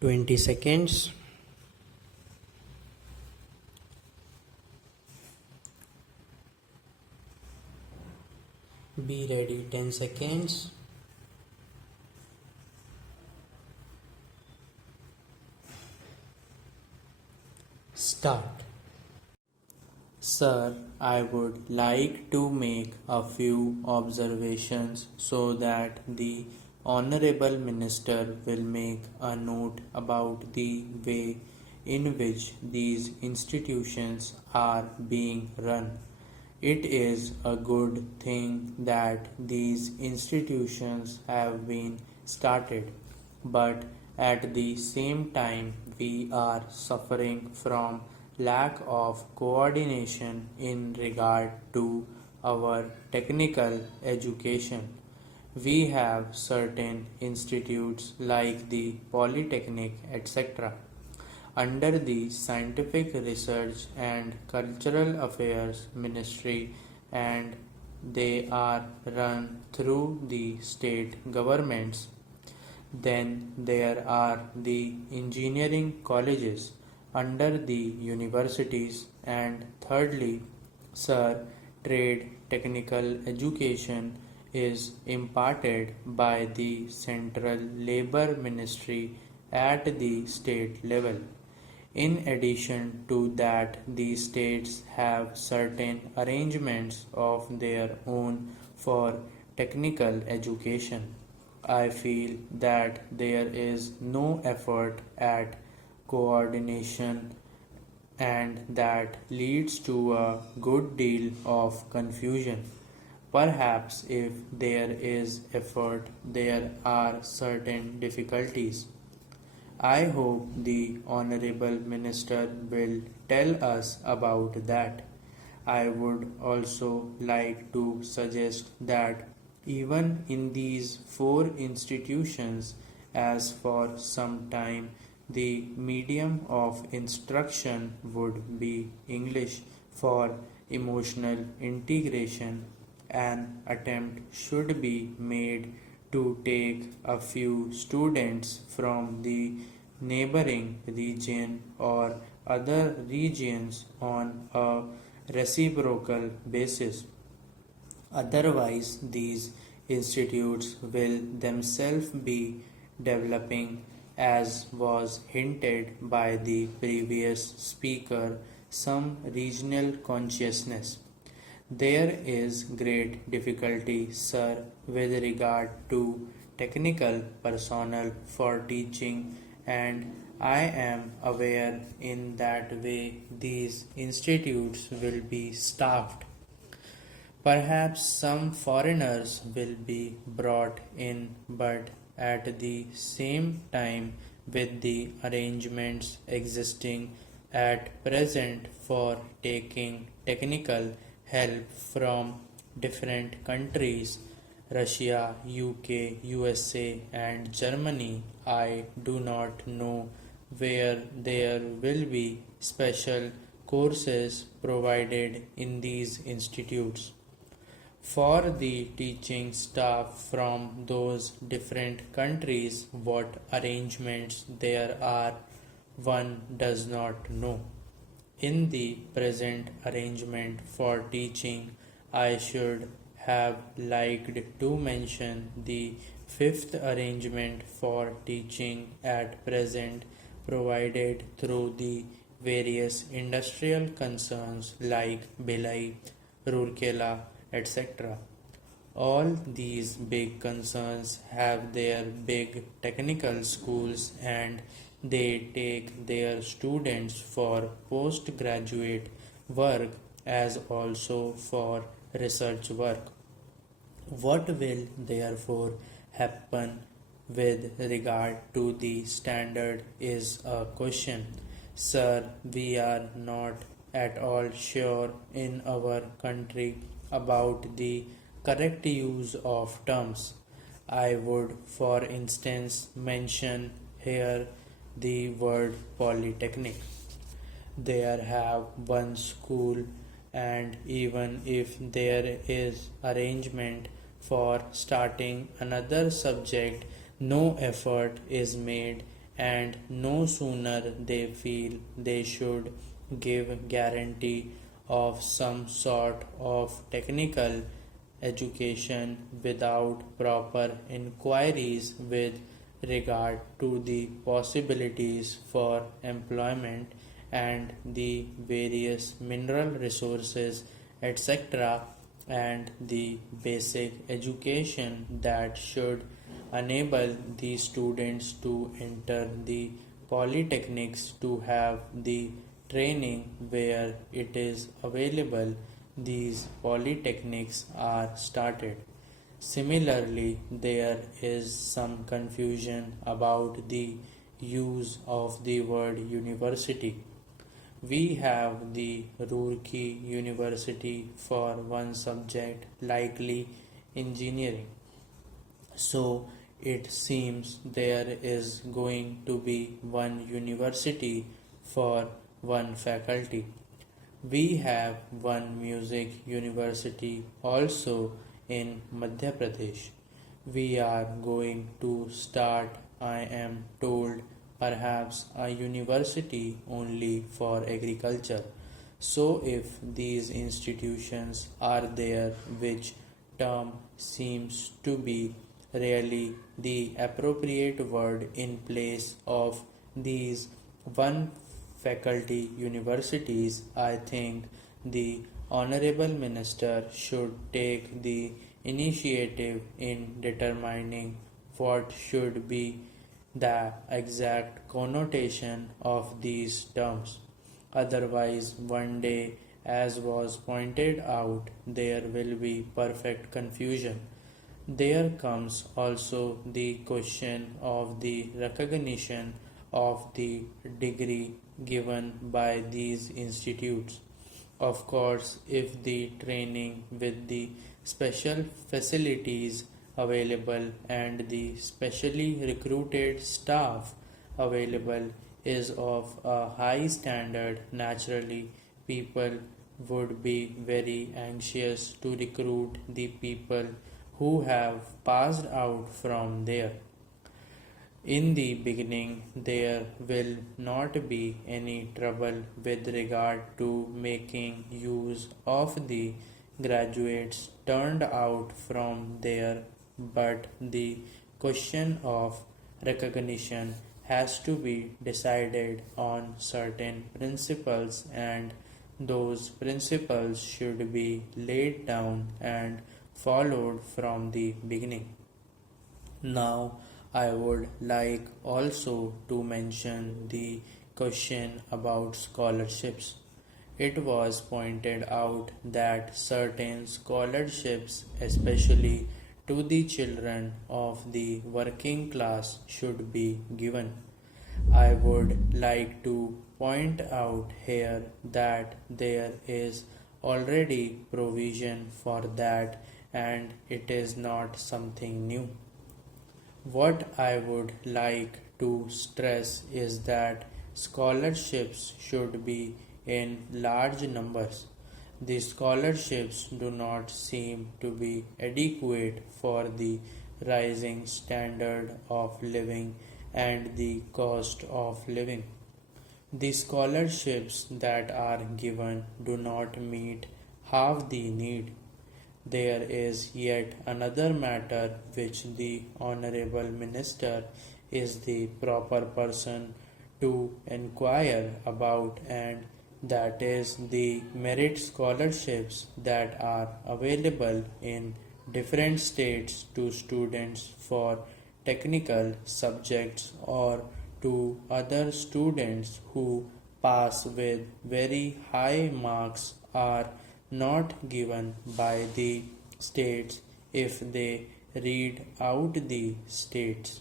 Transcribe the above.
20 seconds. Be ready. 10 seconds. Start. Sir, I would like to make a few observations so that the Honorable Minister will make a note about the way in which these institutions are being run. It is a good thing that these institutions have been started, but at the same time, we are suffering from lack of coordination in regard to our technical education. We have certain institutes like the Polytechnic, etc., under the Scientific Research and Cultural Affairs Ministry, and they are run through the state governments. Then there are the engineering colleges under the universities, and thirdly, sir, trade technical education is imparted by the Central Labor Ministry at the state level. In addition to that, the states have certain arrangements of their own for technical education. I feel that there is no effort at coordination, and that leads to a good deal of confusion. Perhaps if there is effort, there are certain difficulties. I hope the Honorable Minister will tell us about that. I would also like to suggest that even in these four institutions, as for some time the medium of instruction would be English for emotional integration, an attempt should be made to take a few students from the neighboring region or other regions on a reciprocal basis. Otherwise, these institutes will themselves be developing, as was hinted by the previous speaker, some regional consciousness. There is great difficulty, sir, with regard to technical personnel for teaching, and I am aware in that way these institutes will be staffed. Perhaps some foreigners will be brought in, but at the same time, with the arrangements existing at present for taking technical help from different countries, Russia, UK, USA, and Germany, I do not know where there will be special courses provided in these institutes. For the teaching staff from those different countries, what arrangements there are, one does not know. In the present arrangement for teaching, I should have liked to mention the fifth arrangement for teaching at present provided through the various industrial concerns like Bhilai, Rourkela, etc. All these big concerns have their big technical schools, and they take their students for postgraduate work as also for research work. What will therefore happen with regard to the standard is a question. Sir, we are not at all sure in our country about the correct use of terms. I would, for instance, mention here the word polytechnic. There have one school, and even if there is arrangement for starting another subject, no effort is made, and no sooner they feel they should give guarantee of some sort of technical education without proper inquiries with regard to the possibilities for employment and the various mineral resources, etc., and the basic education that should enable the students to enter the polytechnics to have the training where it is available. These polytechnics are started. Similarly, there is some confusion about the use of the word university. We have the Roorkee University for one subject, likely engineering. So it seems there is going to be one university for one faculty. We have one music university also in Madhya Pradesh. We are going to start, I am told, perhaps a university only for agriculture. So, if these institutions are there, which term seems to be really the appropriate word in place of these one faculty universities, I think the Honorable Minister should take the initiative in determining what should be the exact connotation of these terms. Otherwise, one day, as was pointed out, there will be perfect confusion. There comes also the question of the recognition of the degree given by these institutes. Of course, if the training with the special facilities available and the specially recruited staff available is of a high standard, naturally people would be very anxious to recruit the people who have passed out from there. In the beginning, there will not be any trouble with regard to making use of the graduates turned out from there, but the question of recognition has to be decided on certain principles, and those principles should be laid down and followed from the beginning. Now, I would like also to mention the question about scholarships. It was pointed out that certain scholarships, especially to the children of the working class, should be given. I would like to point out here that there is already provision for that, and it is not something new. What I would like to stress is that scholarships should be in large numbers. The scholarships do not seem to be adequate for the rising standard of living and the cost of living. The scholarships that are given do not meet half the need. There is yet another matter which the Honorable Minister is the proper person to inquire about, and that is the merit scholarships that are available in different states to students for technical subjects or to other students who pass with very high marks are not given by the states if they read out the states.